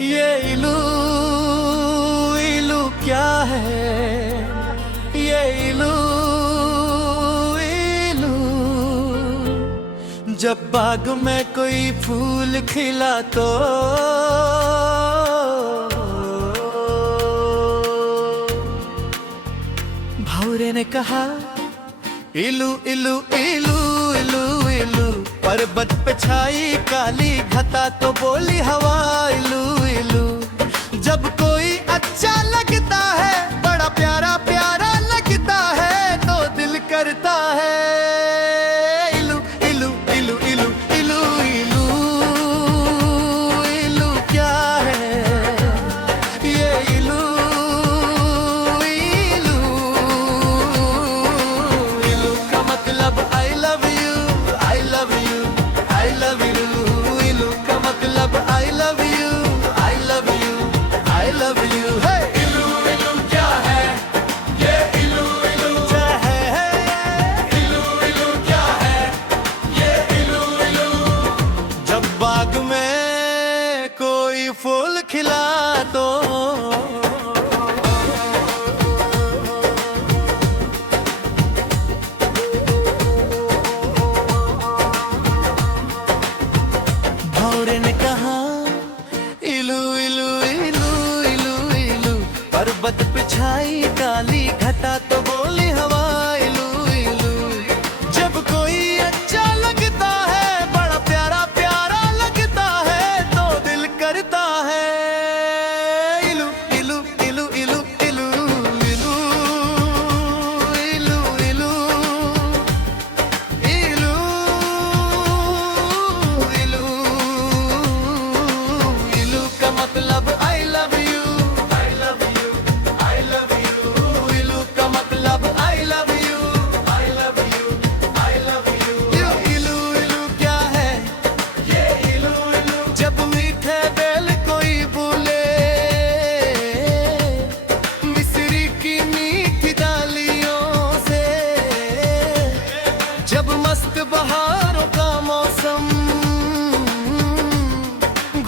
ये इलू इलू क्या है, ये इलू इलू। जब बाग में कोई फूल खिला तो भौरे ने कहा इलू इलू इलू इलू इलू। पर्वत पे छाई काली घटा तो बोली हवा इलू इलू। जब कोई अच्छा लगता है, बड़ा प्यारा प्यारा लगता है, तो दिल करता है इलू इलू इलू इलू इलू इलू इलू क्या है, ये इलू इलू। इलू का मतलब I love you, I love you, I love you. इलू का मतलब I love you, I love you, I love you. हे इलू इलू क्या है, ये इलू इलू क्या है, इलू इलू क्या है, ये इलू इलू। जब बाग में कोई फूल खिला तो भौरे ने कहा इलू इलू इलू इलू इलू। पर्वत पे छाई काली घटा तो बोली हवा इलू इलू। जब कोई अच्छा लगता है, बड़ा प्यारा प्यारा लगता है, तो दिल करता है इलू इलू इलू इलू इलू इलू इलू इलू इलू इलू। इलू का मतलब I love you, I love you, I love you. इलू का मतलब I love you, I love you, I love you. इलू इलू क्या है, ये इलू इलू। जब मीठे बेल कोई बोले, मिस्री की मीठी डालियों से। जब मस्त बहारों का मौसम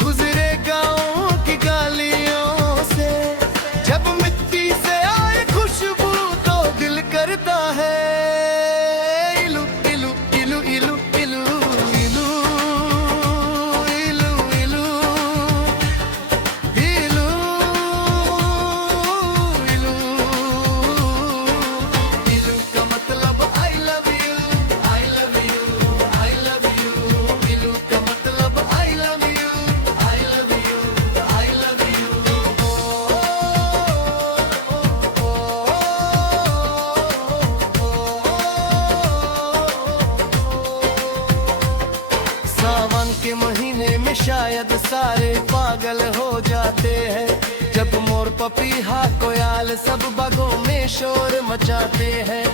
गुजरे गाँव की गलियों से। जब मिट्टी से आए खुशबू तो दिल करता है इलू इलू इलू इलू इलू इलू इलू इलू इलू इलू। इलू का मतलब I love you, I love you, I love you. इलू का मतलब I love you, I love you, I love you. सावन के महीने में शायद सारे पागल हो जाते हैं। जब मोर पपीहा कोयल सब बागों में शोर मचाते हैं।